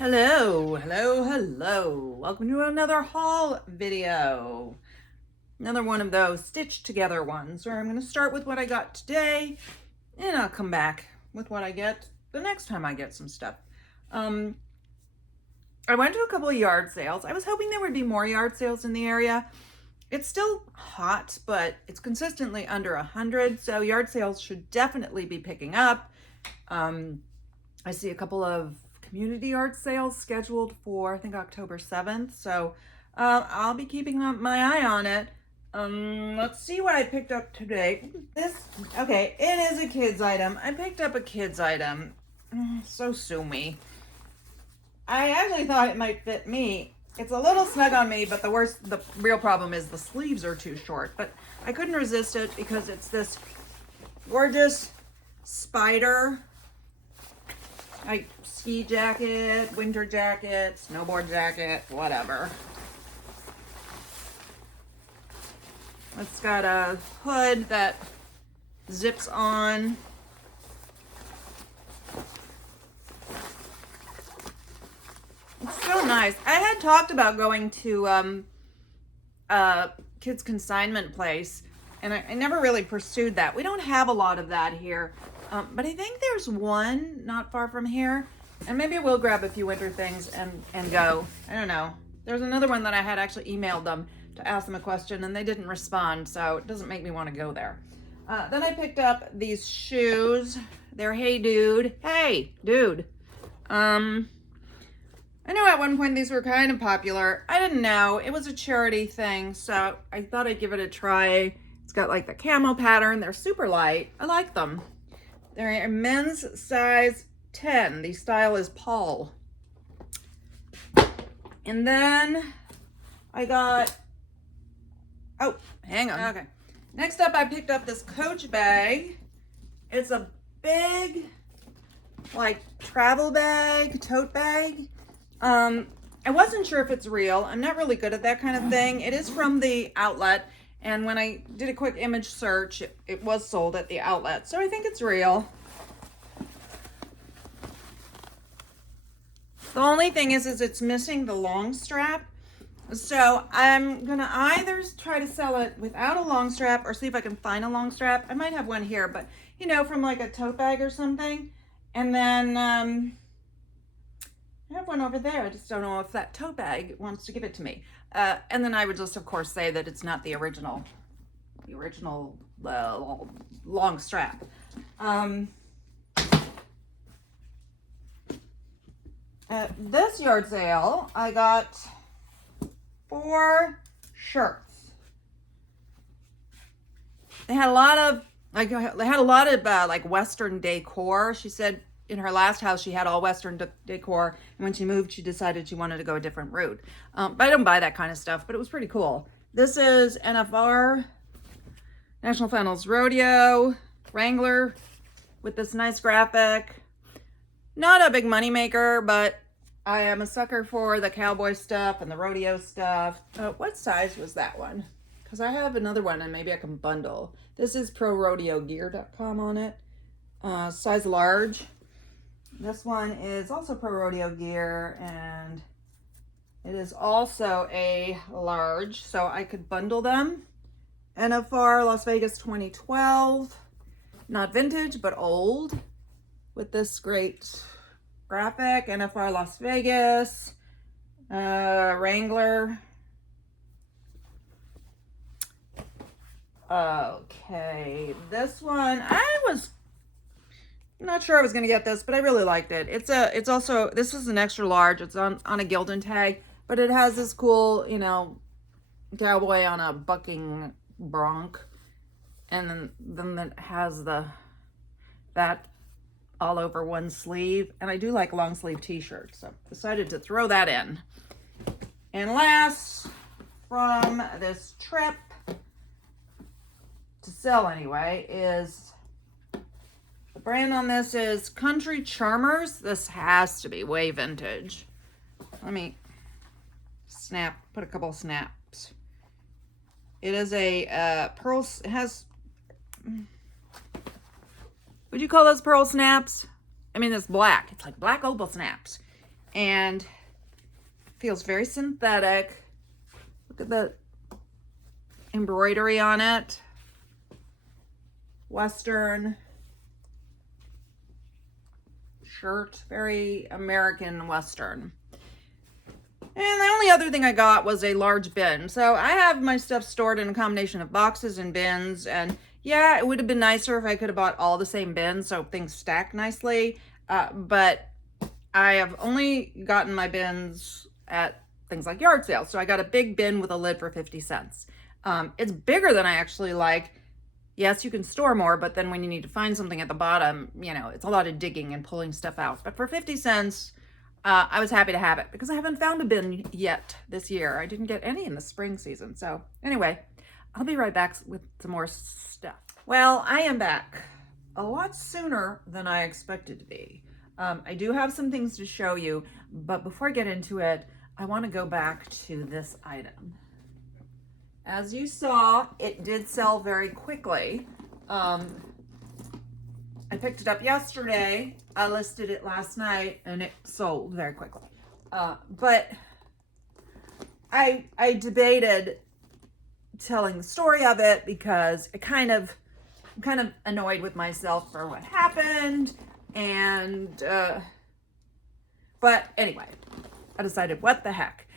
Hello, hello, hello. Welcome to another haul video. Another one of those stitched together ones where I'm going to start with what I got today and I'll come back with what I get the next time I get some stuff. I went to a couple of yard sales. I was hoping there would be more yard sales in the area. It's still hot, but it's consistently under 100, so yard sales should definitely be picking up. I see a couple of community yard sales scheduled for, I think, October 7th. So I'll be keeping my eye on it. Let's see what I picked up today. Okay, it is a kid's item. I picked up a kid's item. So sue me. I actually thought it might fit me. It's a little snug on me, but the real problem is the sleeves are too short. But I couldn't resist it because it's this gorgeous spider, like ski jacket, winter jacket, snowboard jacket, whatever. It's got a hood that zips on. It's so nice. I had talked about going to a kids consignment place, and I never really pursued that. We don't have a lot of that here. But I think there's one not far from here, and maybe we'll grab a few winter things and go. I don't know. There's another one that I had actually emailed them to ask them a question, and they didn't respond, so it doesn't make me want to go there. Then I picked up these shoes. They're Hey Dude. Hey Dude. I know at one point these were kind of popular. I didn't know. It was a charity thing, so I thought I'd give it a try. It's got like the camo pattern. They're super light. I like them. They're men's size 10. The style is Paul. And then I got, oh, hang on. Okay. Next up, I picked up this Coach bag. It's a big, like, travel bag, tote bag. I wasn't sure if it's real. I'm not really good at that kind of thing. It is from the outlet. And when I did a quick image search, it was sold at the outlet. So I think it's real. The only thing is it's missing the long strap. So I'm going to either try to sell it without a long strap or see if I can find a long strap. I might have one here, but, you know, from like a tote bag or something. And then I have one over there. I just don't know if that tote bag wants to give it to me. And then I would just, of course, say that it's not the original long strap. At this yard sale, I got 4 shirts. They had a lot of like Western decor. She said in her last house she had all Western decor, and when she moved she decided she wanted to go a different route. But I don't buy that kind of stuff, but it was pretty cool. This is NFR, National Finals Rodeo, Wrangler, with this nice graphic. Not a big money maker, but I am a sucker for the cowboy stuff and the rodeo stuff. What size was that one? Because I have another one and maybe I can bundle. This is prorodeogear.com on it. Size large. This one is also Pro Rodeo Gear, and it is also a large, so I could bundle them. NFR Las Vegas 2012. Not vintage, but old. With this great graphic. NFR Las Vegas. Wrangler. Okay, this one, I was not sure I was going to get this, but I really liked it. It's also, this is an extra large. It's on a Gildan tag, but it has this cool, you know, cowboy on a bucking bronc. And then it has that all over one sleeve. And I do like long sleeve t-shirts, so decided to throw that in. And last from this trip, to sell anyway, is the brand on this is Country Charmers. This has to be way vintage. Let me put a couple of snaps. It is a pearl, it has, would you call those pearl snaps? I mean, it's black. It's like black opal snaps. and feels very synthetic. Look at the embroidery on it. Western shirt, very American Western. And the only other thing I got was a large bin. So I have my stuff stored in a combination of boxes and bins. And yeah, it would have been nicer if I could have bought all the same bins so things stack nicely. But I have only gotten my bins at things like yard sales. So I got a big bin with a lid for 50 cents. It's bigger than I actually like. Yes, you can store more, but then when you need to find something at the bottom, you know, it's a lot of digging and pulling stuff out. But for 50 cents, I was happy to have it because I haven't found a bin yet this year. I didn't get any in the spring season. So anyway, I'll be right back with some more stuff. Well, I am back a lot sooner than I expected to be. I do have some things to show you, but before I get into it, I want to go back to this item. As you saw, it did sell very quickly. I picked it up yesterday. I listed it last night and it sold very quickly. But I debated telling the story of it because I'm kind of annoyed with myself for what happened. And, but anyway, I decided, what the heck?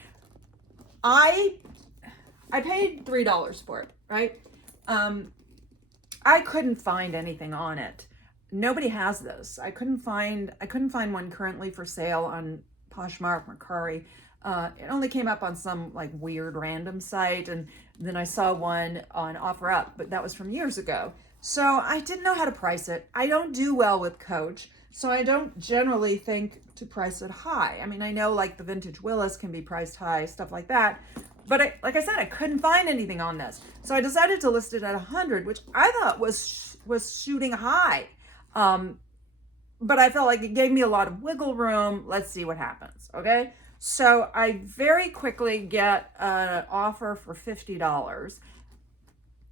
I paid $3 for it, right? I couldn't find anything on it. Nobody has this. I couldn't find one currently for sale on Poshmark Mercari. It only came up on some like weird random site, and then I saw one on OfferUp, but that was from years ago. So I didn't know how to price it. I don't do well with Coach, so I don't generally think to price it high. I mean, I know like the vintage Willis can be priced high, stuff like that. But like I said, I couldn't find anything on this. So I decided to list it at 100, which I thought was shooting high. But I felt like it gave me a lot of wiggle room. Let's see what happens, okay? So I very quickly get an offer for $50.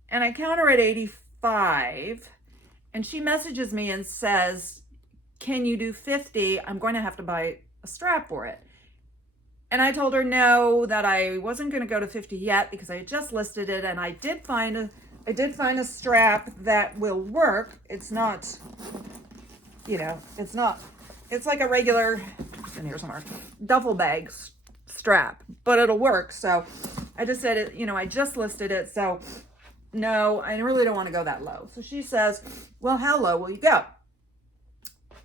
And I counter at 85. And she messages me and says, can you do 50? I'm going to have to buy a strap for it. And I told her no, that I wasn't going to go to 50 yet because I had just listed it, and I did find a strap that will work. It's not, you know, it's like a regular, it's in here somewhere, duffel bag strap, but it'll work. So I just said it, you know, I just listed it, so no, I really don't want to go that low. So she says, well, how low will you go?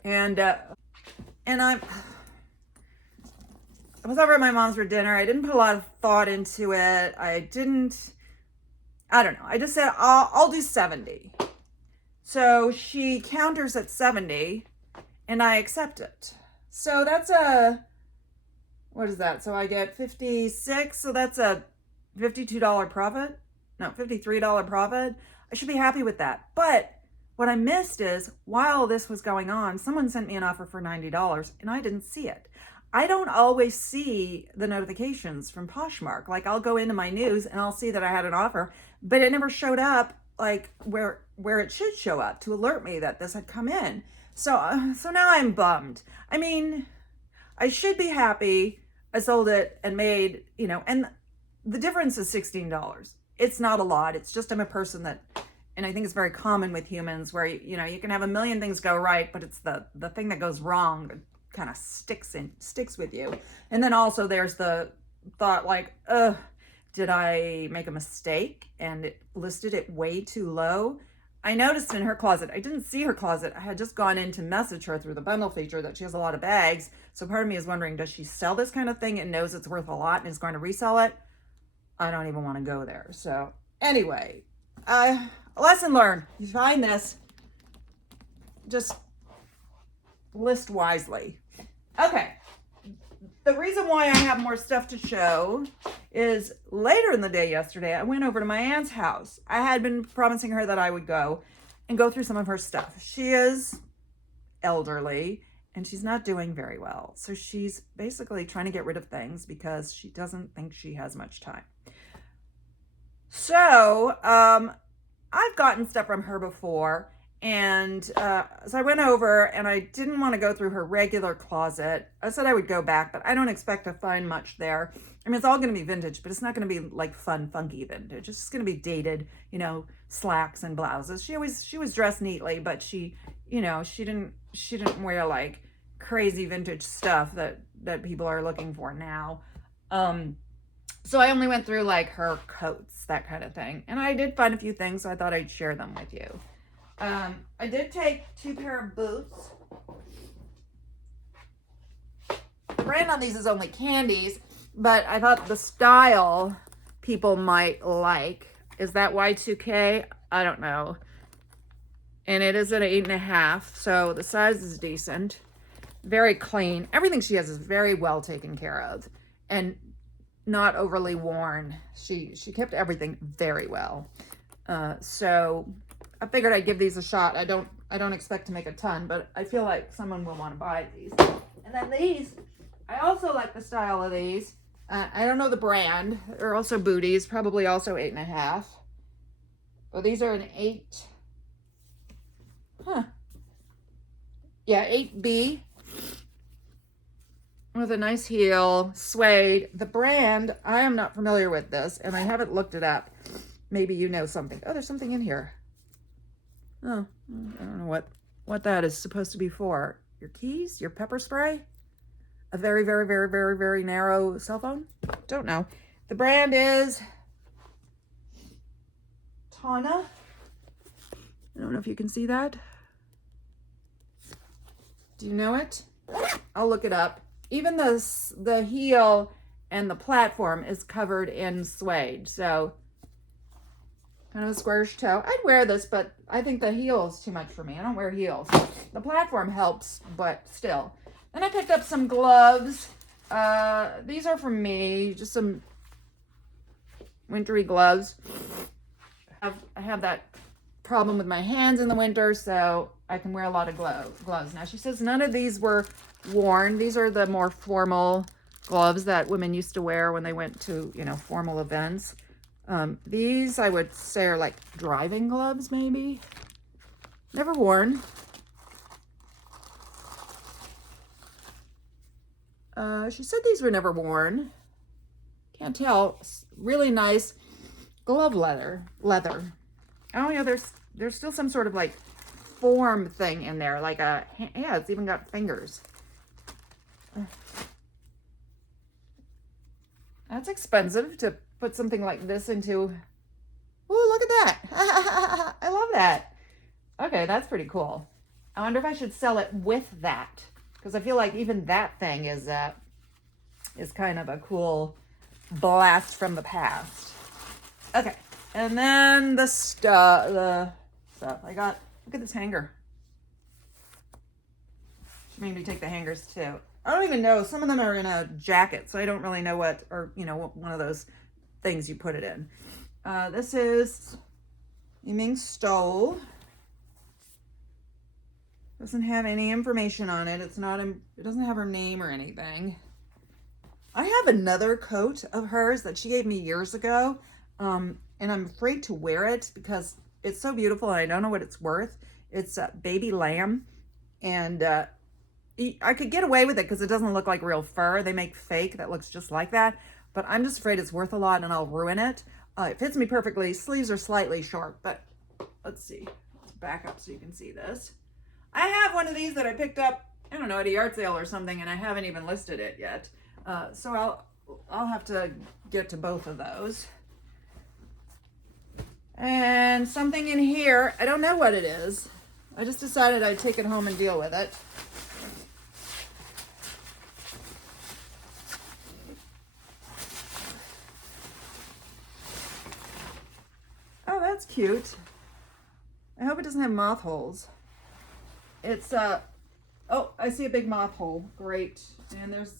And I was over at my mom's for dinner. I didn't put a lot of thought into it. I don't know. I just said, I'll do 70. So she counters at 70 and I accept it. So that's what is that? So I get 56. So that's a $52 profit. No, $53 profit. I should be happy with that. But what I missed is while this was going on, someone sent me an offer for $90 and I didn't see it. I don't always see the notifications from Poshmark. Like I'll go into my news and I'll see that I had an offer, but it never showed up like where it should show up to alert me that this had come in. So now I'm bummed. I mean, I should be happy. I sold it and made, you know, and the difference is $16. It's not a lot. It's just I'm a person that, and I think it's very common with humans where, you know, you can have a million things go right, but it's the thing that goes wrong that kind of sticks with you. And then also there's the thought like, did I make a mistake and it listed it way too low? I noticed in her closet, I didn't see her closet. I had just gone in to message her through the bundle feature that she has a lot of bags. So part of me is wondering, does she sell this kind of thing and knows it's worth a lot and is going to resell it? I don't even want to go there. So anyway, lesson learned. You find this, just list wisely. Okay. The reason why I have more stuff to show is later in the day yesterday, I went over to my aunt's house. I had been promising her that I would go through some of her stuff. She is elderly and she's not doing very well. So she's basically trying to get rid of things because she doesn't think she has much time. So, I've gotten stuff from her before And so I went over, and I didn't want to go through her regular closet. I said I would go back, but I don't expect to find much there. I mean, it's all going to be vintage, but it's not going to be like fun, funky vintage. It's just going to be dated, you know, slacks and blouses. She was dressed neatly, but she, you know, she didn't wear like crazy vintage stuff that people are looking for now. So I only went through like her coats, that kind of thing. And I did find a few things, so I thought I'd share them with you. I did take 2 pair of boots. The brand on these is only Candies, but I thought the style people might like. Is that Y2K? I don't know. And it is an 8.5, so the size is decent. Very clean. Everything she has is very well taken care of and not overly worn. She kept everything very well. So I figured I'd give these a shot. I don't expect to make a ton, but I feel like someone will want to buy these. And then these, I also like the style of these. I don't know the brand. They're also booties, probably also 8.5. Well, these are an 8. Huh. Yeah, 8B. With a nice heel, suede. The brand, I am not familiar with this, and I haven't looked it up. Maybe you know something. Oh, there's something in here. Oh, I don't know what that is supposed to be for. Your keys? Your pepper spray? A very, very, very, very, very narrow cell phone? Don't know. The brand is Tana. I don't know if you can see that. Do you know it? I'll look it up. Even the heel and the platform is covered in suede, so kind of a squarish toe. I'd wear this, but I think the heel is too much for me. I don't wear heels. The platform helps, but still. Then I picked up some gloves. These are from me, just some wintry gloves. I have that problem with my hands in the winter, so I can wear a lot of gloves. Now, she says none of these were worn. These are the more formal gloves that women used to wear when they went to, you know, formal events. These I would say are like driving gloves, maybe. Never worn. She said these were never worn. Can't tell. Really nice glove leather. Oh yeah, there's still some sort of like form thing in there, like a, yeah, it's even got fingers. That's expensive to put something like this into. Oh, look at that. I love that. Okay, that's pretty cool. I wonder if I should sell it with that, because I feel like even that thing is kind of a cool blast from the past. Okay, and then the stuff I got. Look at this hanger. She made me take the hangers too. I don't even know. Some of them are in a jacket, so I don't really know what, or, you know, one of those things you put it in. This is Yiming Stoll. Doesn't have any information on it. It's not, it doesn't have her name or anything. I have another coat of hers that she gave me years ago, and I'm afraid to wear it because it's so beautiful and I don't know what it's worth. It's baby lamb, and I could get away with it because it doesn't look like real fur. They make fake that looks just like that, but I'm just afraid it's worth a lot and I'll ruin it. It fits me perfectly. Sleeves are slightly short, but let's see. Let's back up so you can see this. I have one of these that I picked up, I don't know, at a yard sale or something, and I haven't even listed it yet. So I'll have to get to both of those. And something in here, I don't know what it is. I just decided I'd take it home and deal with it. Oh, that's cute. I hope it doesn't have moth holes. It's, oh, I see a big moth hole. Great. And there's,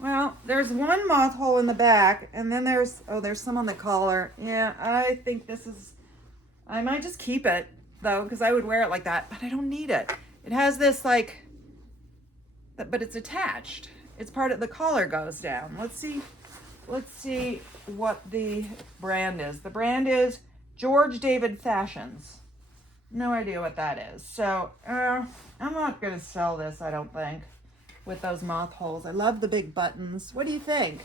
well, there's one moth hole in the back, and then there's some on the collar. Yeah, I think this is, I might just keep it, though, because I would wear it like that, but I don't need it. It has this, like, but it's attached. It's part of, the collar goes down. Let's see. let's see what the brand is. The brand is George David Fashions. No idea what that is. So I'm not going to sell this, I don't think, with those moth holes. I love the big buttons. What do you think?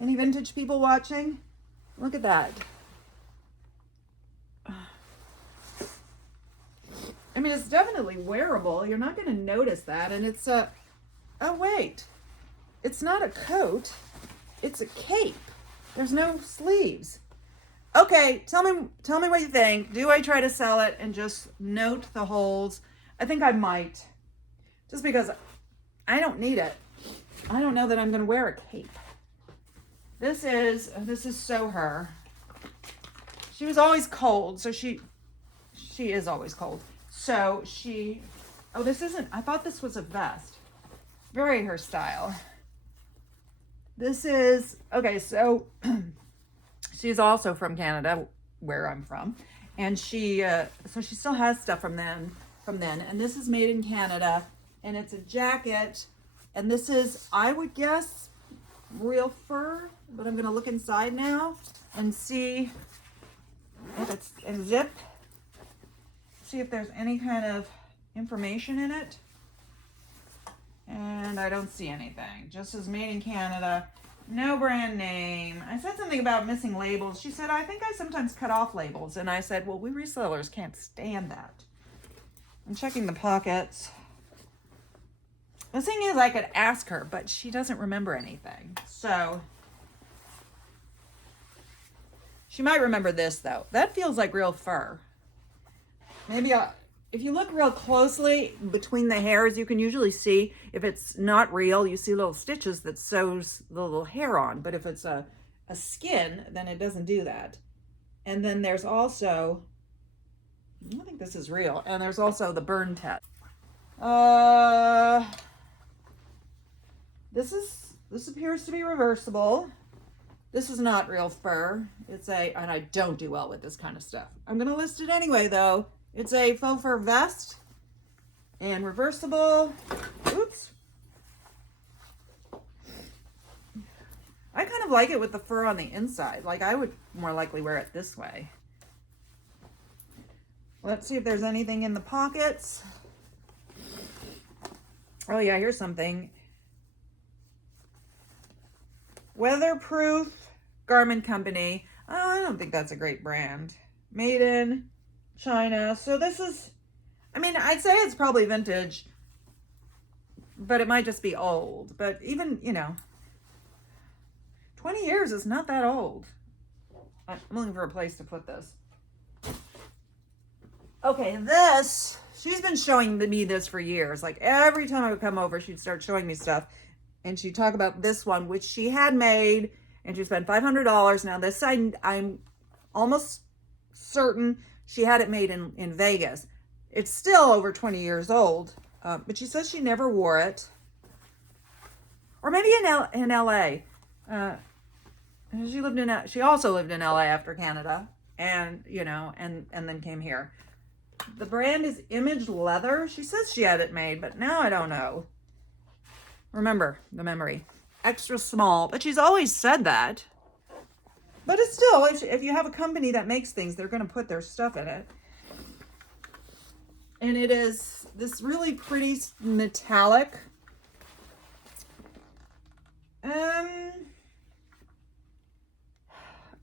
Any vintage people watching? Look at that. I mean, it's definitely wearable. You're not going to notice that. And it's a, oh wait, it's not a coat. It's a cape. There's no sleeves. Okay, tell me what you think. Do I try to sell it and just note the holes? I think I might, just because I don't need it. I don't know that I'm going to wear a cape. This is so her. She was always cold, so she is always cold. So she, oh, this isn't, I thought this was a vest. Very her style. This is, okay, so she's also from Canada, where I'm from. And she, so she still has stuff from then. And this is made in Canada. And it's a jacket. And this is, I would guess, real fur. But I'm going to look inside now and see if it's a zip. See if there's any kind of information in it. And I don't see anything. Just says made in Canada. No brand name. I said something about missing labels. She said, I think I sometimes cut off labels. And I said, well, we resellers can't stand that. I'm checking the pockets. The thing is, I could ask her, but she doesn't remember anything. So she might remember this, though. That feels like real fur. Maybe if you look real closely between the hairs, you can usually see if it's not real, you see little stitches that sews the little hair on. But if it's a skin, then it doesn't do that. And then there's also, I think this is real, and there's also the burn test. This appears to be reversible. This is not real fur. And I don't do well with this kind of stuff. I'm going to list it anyway, though. It's a faux fur vest and reversible. Oops. I kind of like it with the fur on the inside. Like, I would more likely wear it this way. Let's see if there's anything in the pockets. Oh yeah, here's something. Weatherproof Garment Company. Oh, I don't think that's a great brand. Made in China. So this is, I mean, I'd say it's probably vintage, but it might just be old. But even, 20 years is not that old. I'm looking for a place to put this. Okay, this, she's been showing me this for years. Like every time I would come over, she'd start showing me stuff. And she'd talk about this one, which she had made, and she spent $500. Now this, I'm almost certain she had it made in Vegas. It's still over 20 years old, but she says she never wore it. Or maybe in LA. She also lived in LA after Canada, and then came here. The brand is Image Leather. She says she had it made, but now I don't know. Remember the memory. Extra small, but she's always said that. But it's still, if you have a company that makes things, they're going to put their stuff in it. And it is this really pretty metallic.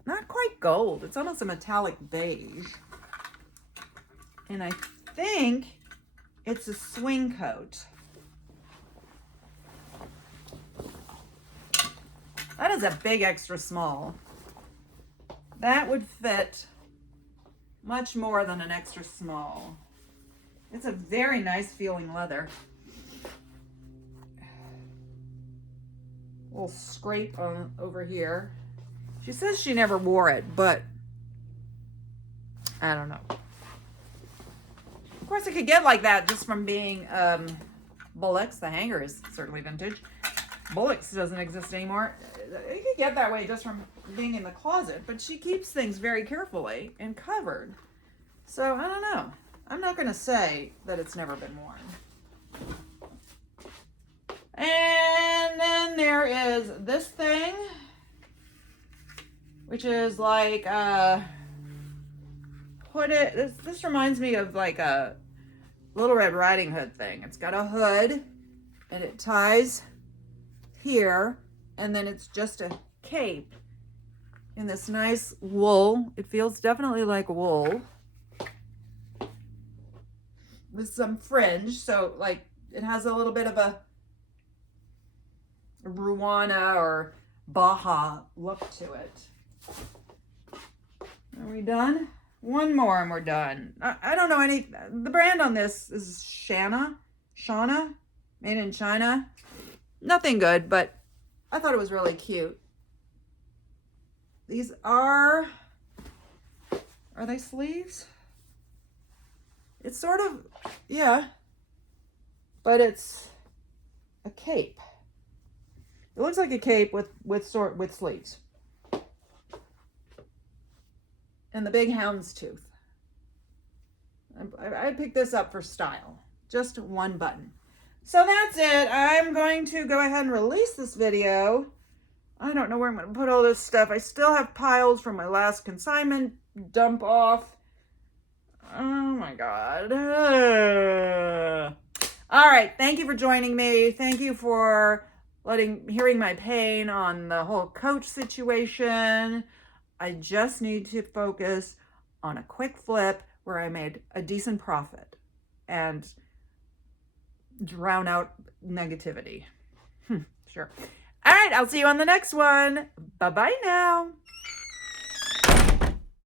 Not quite gold. It's almost a metallic beige. And I think it's a swing coat. That is a big extra small. That would fit much more than an extra small. It's a very nice feeling leather. A little scrape on over here. She says she never wore it, but I don't know. Of course, it could get like that just from being Bullock's. The hanger is certainly vintage. Bullock's doesn't exist anymore. It could get that way just from being in the closet, but she keeps things very carefully and covered. So I don't know. I'm not going to say that it's never been worn. And then there is this thing. which is like this reminds me of like a Little Red Riding Hood thing. It's got a hood and it ties here, and then it's just a cape in this nice wool. It feels definitely like wool with some fringe, so like it has a little bit of a Rwanda or Baja look to it. Are we done? One more and we're done. I don't know any. The brand on this is Shauna, made in China. Nothing good, but I thought it was really cute. These are they sleeves? It's sort of, yeah, but it's a cape. It looks like a cape with sleeves. And the big houndstooth. I picked this up for style. Just one button. So that's it. I'm going to go ahead and release this video. I don't know where I'm going to put all this stuff. I still have piles from my last consignment dump off. Oh my God. All right. Thank you for joining me. Thank you for hearing my pain on the whole coach situation. I just need to focus on a quick flip where I made a decent profit and drown out negativity. Sure. All right. I'll see you on the next one. Bye-bye now.